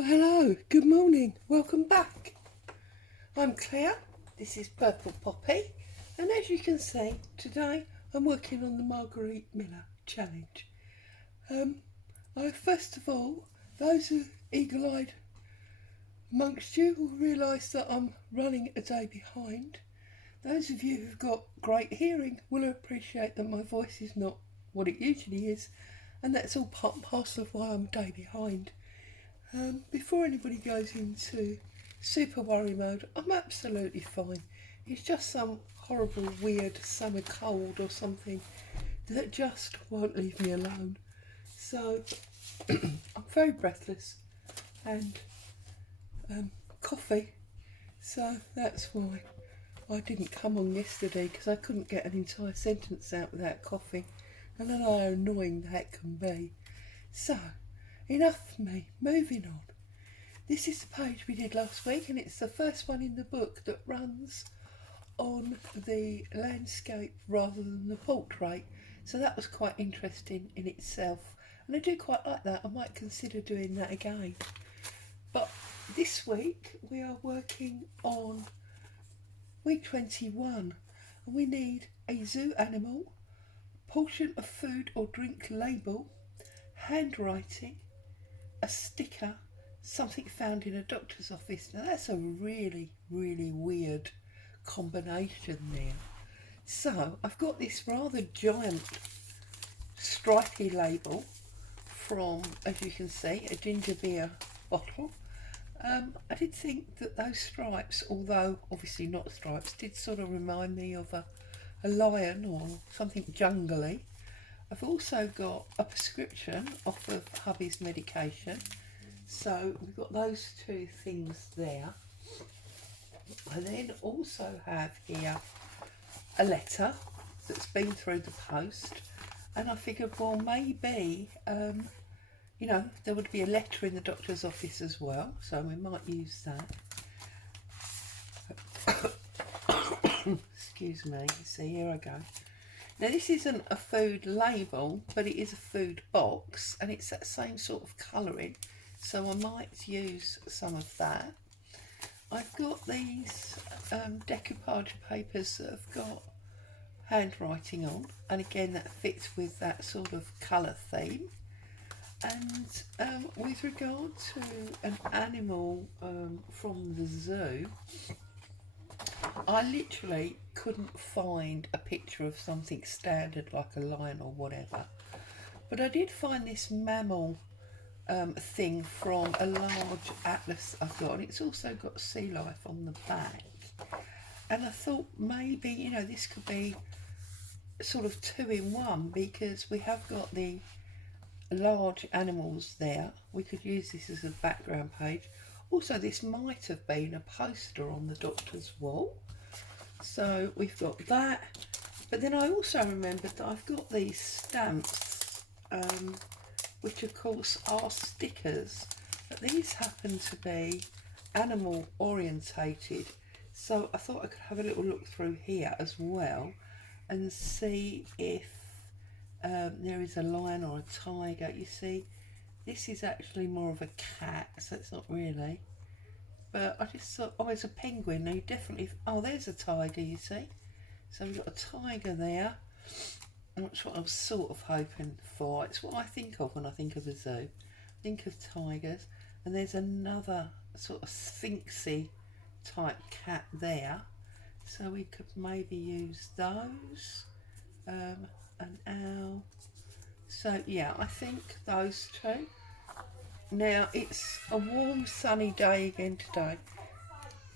Well, hello, good morning, welcome back. I'm Claire, this is Purple Poppy, and as you can see, today I'm working on the Marguerite Miller challenge. First of all, those eagle-eyed amongst you will realise that I'm running a day behind. Those of you who've got great hearing will appreciate that my voice is not what it usually is, and that's all part and parcel of why I'm a day behind. Before anybody goes into super worry mode, I'm absolutely fine. It's just some horrible, weird summer cold or something that just won't leave me alone. So I'm very breathless and coffee. So that's why I didn't come on yesterday, because I couldn't get an entire sentence out without coughing. And I know how annoying that can be. So, enough of me, moving on. This is the page we did last week, and it's the first one in the book that runs on the landscape rather than the portrait. So that was quite interesting in itself, and I do quite like that. I might consider doing that again. But this week we are working on week 21, and we need a zoo animal, portion of food or drink label, handwriting, a sticker, something found in a doctor's office. Now that's a really, really weird combination there. So I've got this rather giant stripy label from, as you can see, a ginger beer bottle. I did think that those stripes, although obviously not stripes, did sort of remind me of a lion or something jungly. I've also got a prescription off of hubby's medication, so we've got those two things there. I then also have here a letter that's been through the post, and I figured, well, maybe there would be a letter in the doctor's office as well, so we might use that. Excuse me, see, here I go. Now this isn't a food label, but it is a food box, and it's that same sort of colouring, so I might use some of that. I've got these decoupage papers that have got handwriting on, and again that fits with that sort of colour theme. And with regard to an animal from the zoo, I literally couldn't find a picture of something standard like a lion or whatever, but I did find this mammal thing from a large atlas I've got, and it's also got sea life on the back. And I thought maybe, this could be sort of two in one, because we have got the large animals there. We could use this as a background page. Also, this might have been a poster on the doctor's wall, so we've got that. But then I also remembered that I've got these stamps, which of course are stickers, but these happen to be animal orientated, so I thought I could have a little look through here as well and see if there is a lion or a tiger. You see, this is actually more of a cat, so it's not really. But I just thought, oh, it's a penguin. Now you definitely, oh, there's a tiger, you see. So we've got a tiger there. And that's what I was sort of hoping for. It's what I think of when I think of a zoo. I think of tigers. And there's another sort of sphinxy type cat there. So we could maybe use those. An owl. So yeah, I think those two. Now it's a warm sunny day again today,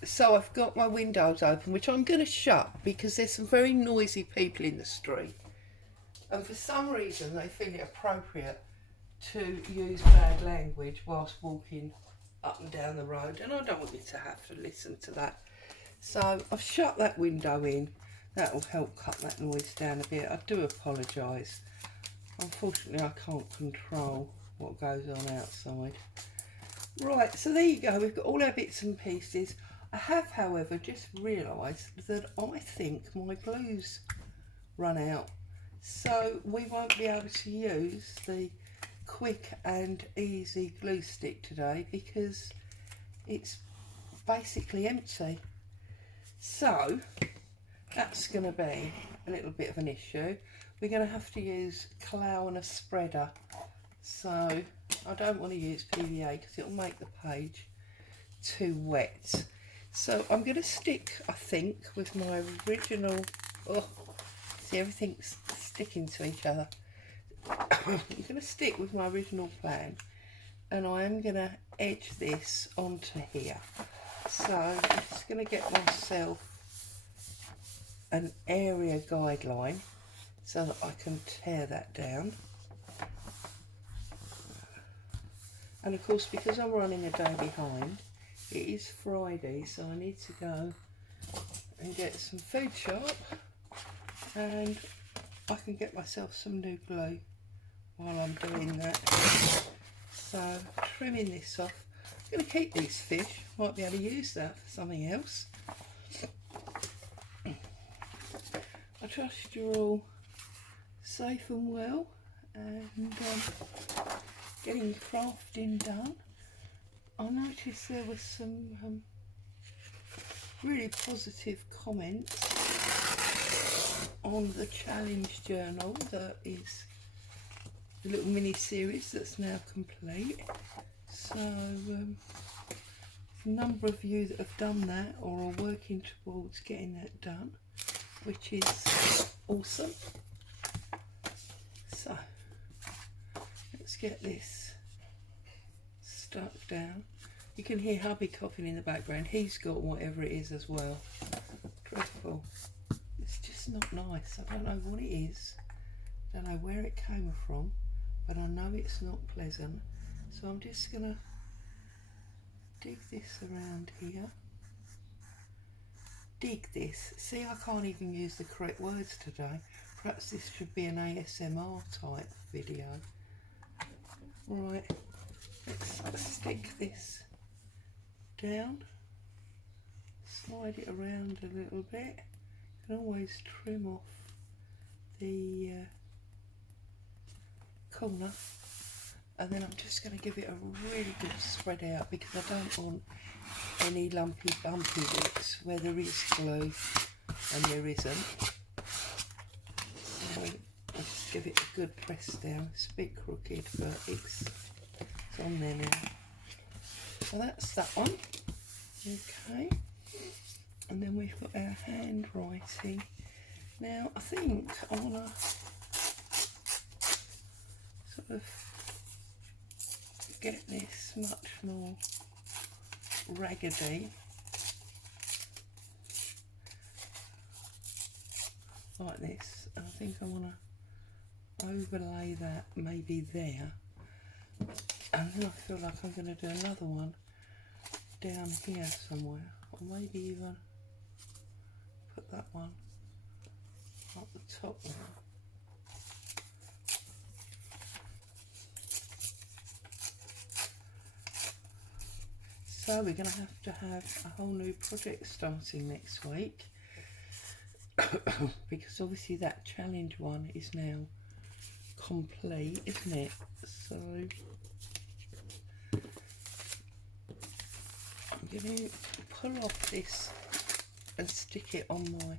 so I've got my windows open, which I'm going to shut because there's some very noisy people in the street, and for some reason they feel it appropriate to use bad language whilst walking up and down the road, and I don't want you to have to listen to that. So I've shut that window in. That will help cut that noise down a bit. I do apologise. Unfortunately I can't control what goes on outside. Right, so there you go, we've got all our bits and pieces. I have, however, just realised that I think my glue's run out, so we won't be able to use the quick and easy glue stick today because it's basically empty. So that's going to be a little bit of an issue. We're going to have to use collage and a spreader. So I don't want to use PVA because it'll make the page too wet. So I'm going to stick, I think, with my original, oh, see everything's sticking to each other. I'm going to stick with my original plan, and I am going to edge this onto here. So I'm just going to get myself an area guideline so that I can tear that down. And of course, because I'm running a day behind, it is Friday, so I need to go and get some food shop, and I can get myself some new glue while I'm doing that. So trimming this off. I'm going to keep these fish, might be able to use that for something else. I trust you're all safe and well, and getting crafting done. I noticed there was some really positive comments on the challenge journal that is the little mini series that's now complete. So a number of you that have done that or are working towards getting that done, which is awesome. So let's get this stuck down. You can hear hubby coughing in the background. He's got whatever it is as well. Dreadful. It's just not nice. I don't know what it is. Don't know where it came from, but I know it's not pleasant. So I'm just gonna dig this around here. Dig this. See, I can't even use the correct words today. Perhaps this should be an ASMR type video. Right, let's stick this down, slide it around a little bit. You can always trim off the corner, and then I'm just going to give it a really good spread out because I don't want any lumpy bumpy bits where there is glue and there isn't. So I'll just give it a good press down. It's a bit crooked, but it's on there now. So that's that one. Okay, and then we've got our handwriting. Now I think I want to sort of get this much more raggedy, like this. And I think I want to overlay that maybe there, and then I feel like I'm going to do another one down here somewhere, or maybe even put that one up the top there. So we're going to have a whole new project starting next week because obviously that challenge one is now complete, isn't it? So I'm going to pull off this and stick it on my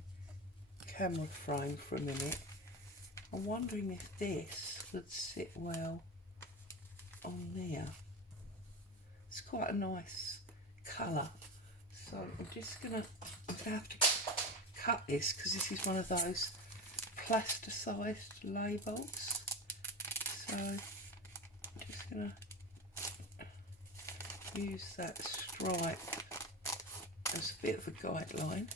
camera frame for a minute. I'm wondering if this would sit well on there. It's quite a nice colour, so I'm just going to have to cut this because this is one of those plasticized labels. So I'm just going to use that stripe as a bit of a guideline.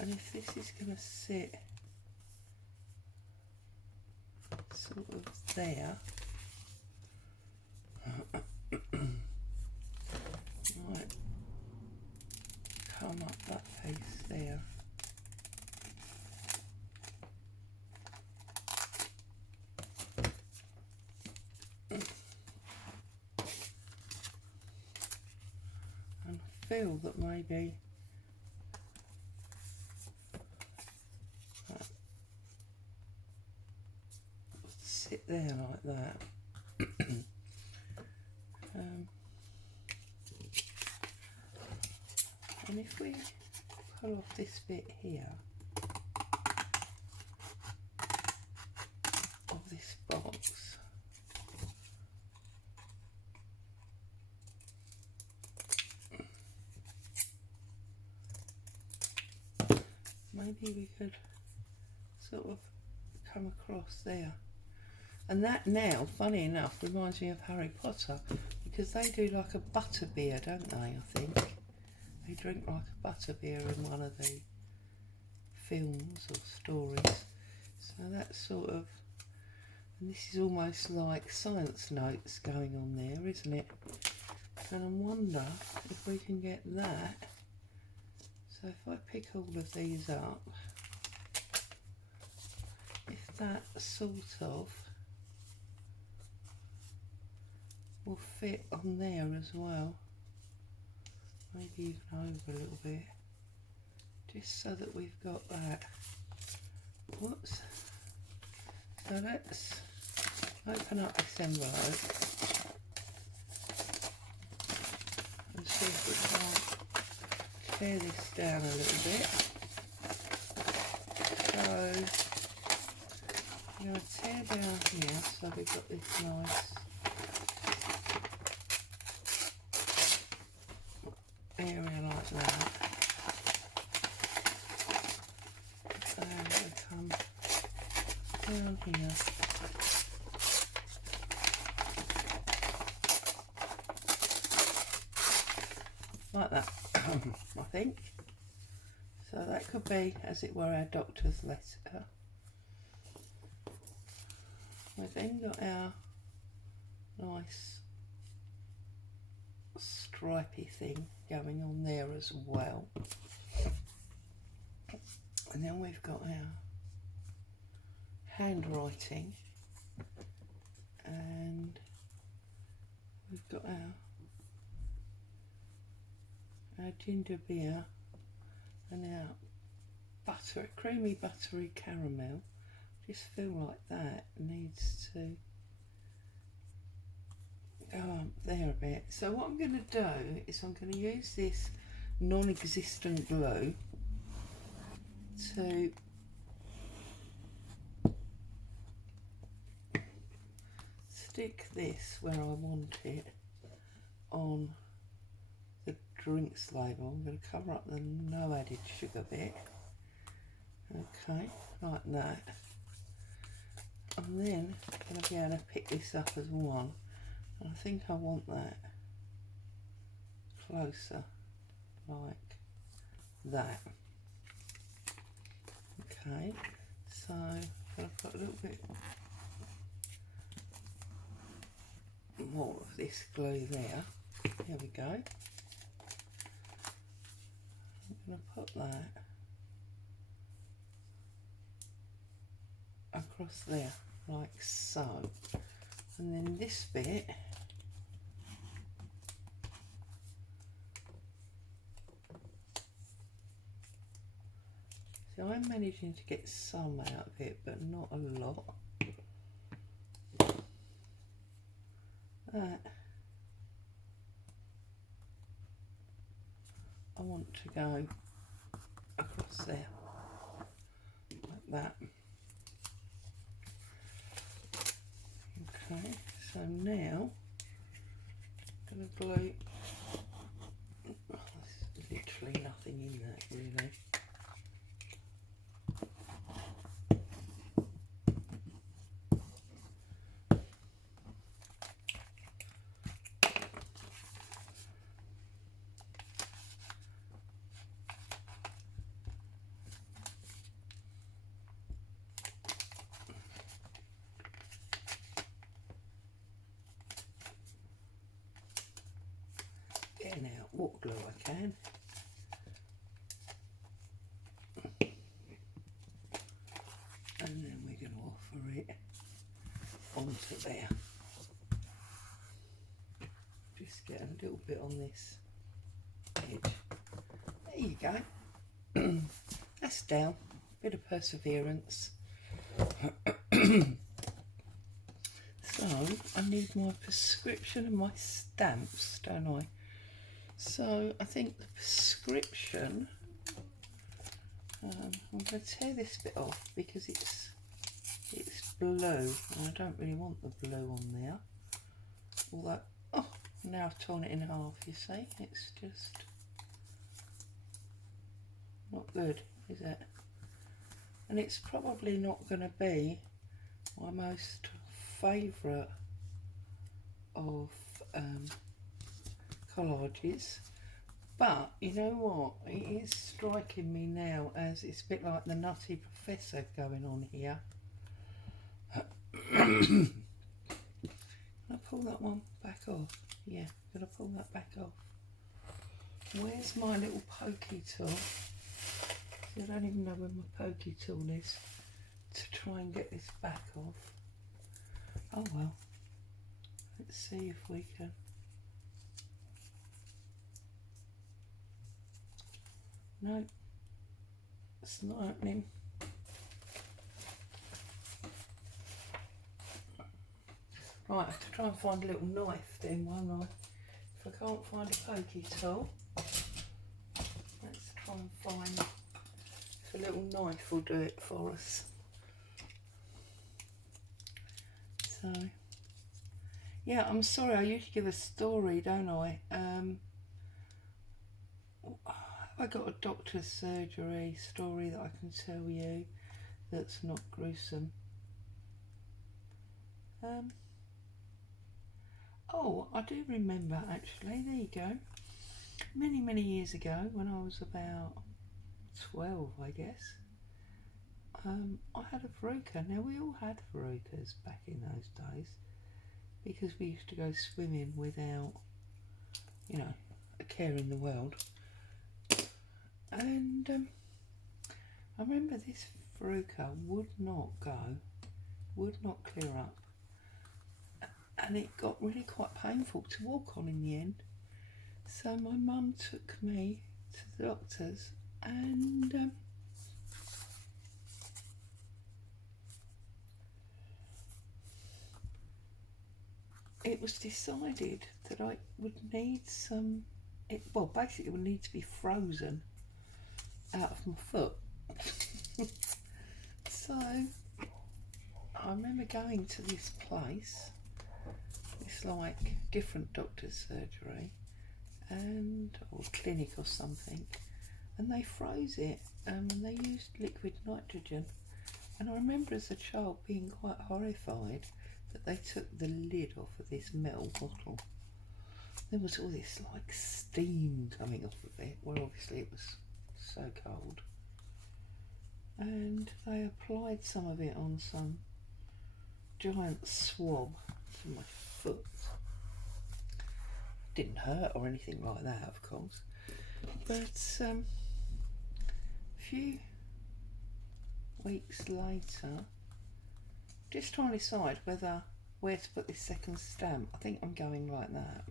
And if this is going to sit sort of there, might come up that piece there. And I feel that maybe sit there like that. And if we pull off this bit here of this box, maybe we could sort of come across there. And that now, funny enough, reminds me of Harry Potter, because they do like a butterbeer, don't they, I think? They drink like a butterbeer in one of the films or stories. So that's sort of, and this is almost like science notes going on there, isn't it? And I wonder if we can get that. So if I pick all of these up, if that sort of will fit on there as well, maybe even over a little bit, just so that we've got that. Whoops. So let's open up this envelope and see if we can tear this down a little bit. So I'm going to tear down here so we've got this nice area like that. And we come down here. Like that, I think. So that could be, as it were, our doctor's letter. We've then got our nice stripy thing going on there as well. And then we've got our handwriting, and we've got our ginger beer and our butter, creamy buttery caramel. Just feel like that needs to go up there a bit. So what I'm going to do is I'm going to use this non-existent glue to stick this where I want it on the drinks label. I'm going to cover up the no added sugar bit. Okay, like that. And then I'm going to be able to pick this up as one. And I think I want that closer, like that. Okay, so I've got a little bit more of this glue there. There we go. I'm going to put that across there, like so. And then this bit, so I'm managing to get some out of it, but not a lot. That I want to go across there, like that. Okay, so now I'm going to glue, oh, there's literally nothing in that really. Getting out what glue I can. And then we're going to offer it onto there. Just get a little bit on this edge. There you go. That's down. Bit of perseverance. So I need my prescription and my stamps, don't I? So I think the prescription, I'm going to tear this bit off because it's blue and I don't really want the blue on there. Although, oh, now I've torn it in half, you see. It's just not good, is it? And it's probably not going to be my most favourite of collages, but you know what, it is striking me now as it's a bit like the Nutty Professor going on here. Can I pull that one back off? Yeah, gonna pull that back off. Where's my little pokey tool? I don't even know where my pokey tool is to try and get this back off. Oh well, let's see if we can. No, it's not happening. Right, I have to try and find a little knife then, won't I? If I can't find a pokey tool, let's try and find if a little knife will do it for us. So, yeah, I'm sorry, I usually give a story, don't I? I got a doctor's surgery story that I can tell you that's not gruesome. Oh, I do remember actually, there you go. Many years ago, when I was about 12, I guess, I had a verruca. Now, we all had verrucas back in those days because we used to go swimming without, you know, a care in the world. And I remember this verruca would not clear up. And it got really quite painful to walk on in the end. So my mum took me to the doctors and it was decided that I would need some, well, basically it would need to be frozen out of my foot. So I remember going to this place, it's like different doctor's surgery or clinic or something, and they froze it and they used liquid nitrogen. And I remember as a child being quite horrified that they took the lid off of this metal bottle. There was all this like steam coming off of it, where obviously it was so cold, and they applied some of it on some giant swab to my foot. Didn't hurt or anything like that, of course, but a few weeks later, just trying to decide where to put this second stamp. I think I'm going like that.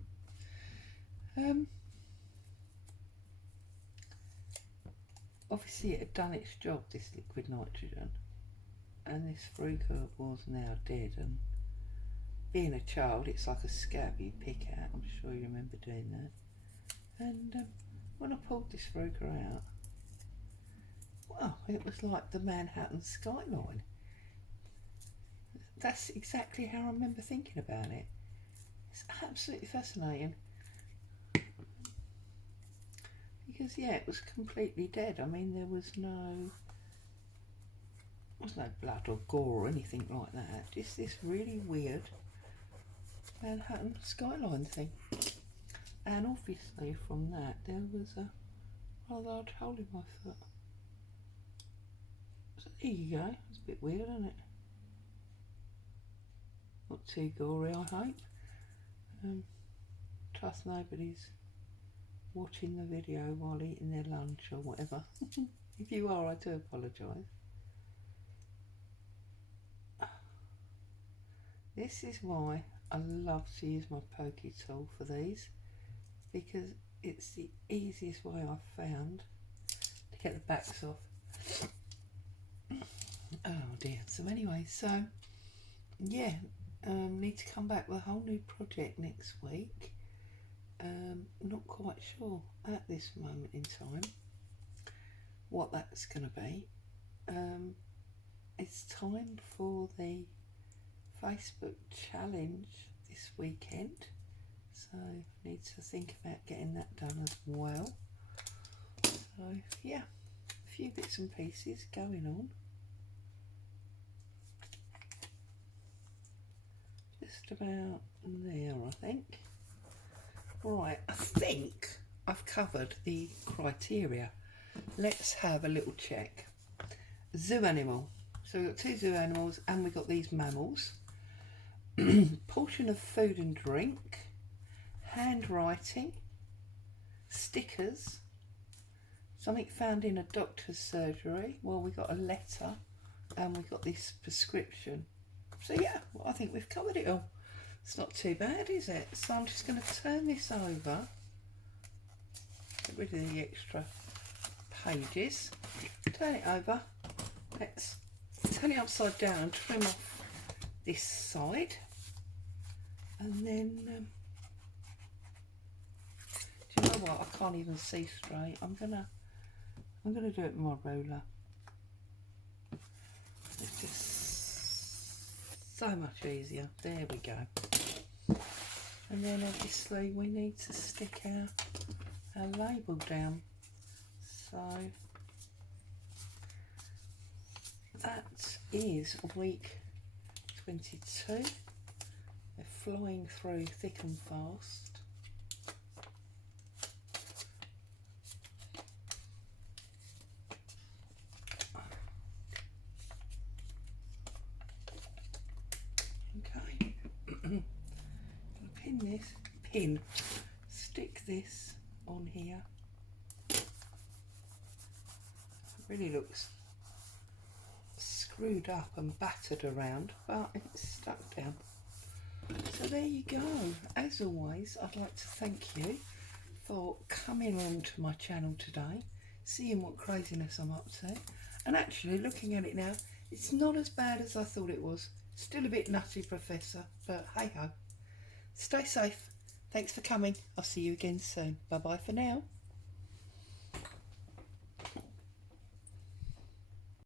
Obviously it had done its job, this liquid nitrogen, and this verruca was now dead, and being a child it's like a scab you pick out. I'm sure you remember doing that. And when I pulled this verruca out, well, it was like the Manhattan skyline. That's exactly how I remember thinking about it. It's absolutely fascinating. Because yeah, it was completely dead. I mean, there was no blood or gore or anything like that. Just this really weird Manhattan skyline thing. And obviously from that there was a rather large hole in my foot. So there you go. It's a bit weird, isn't it? Not too gory, I hope. Trust nobody's watching the video while eating their lunch or whatever. If you are, I do apologise. This is why I love to use my pokey tool for these, because it's the easiest way I've found to get the backs off. Oh dear. So anyway, so yeah, Need to come back with a whole new project next week. Not quite sure at this moment in time what that's going to be. It's time for the Facebook challenge this weekend, so I need to think about getting that done as well. So yeah, a few bits and pieces going on. Just about there, I think. Right, I think I've covered the criteria. Let's have a little check. Zoo animal. So we've got 2 zoo animals and we've got these mammals. Portion of food and drink. Handwriting. Stickers. Something found in a doctor's surgery. Well, we got a letter and we got this prescription. So yeah, well, I think we've covered it all. It's not too bad, is it? So I'm just going to turn this over. Get rid of the extra pages. Turn it over. Let's turn it upside down and trim off this side. And then, do you know what? I can't even see straight. I'm gonna do it with my ruler. It's just so much easier. There we go. And then obviously we need to stick our label down. So that is week 22. They're flying through thick and fast. Stick this on here. It really looks screwed up and battered around, but it's stuck down. So there you go. As always, I'd like to thank you for coming on to my channel today, seeing what craziness I'm up to, and actually looking at it now, it's not as bad as I thought it was. Still a bit nutty, Professor, but hey ho. Stay safe. Thanks for coming. I'll see you again soon. Bye bye for now.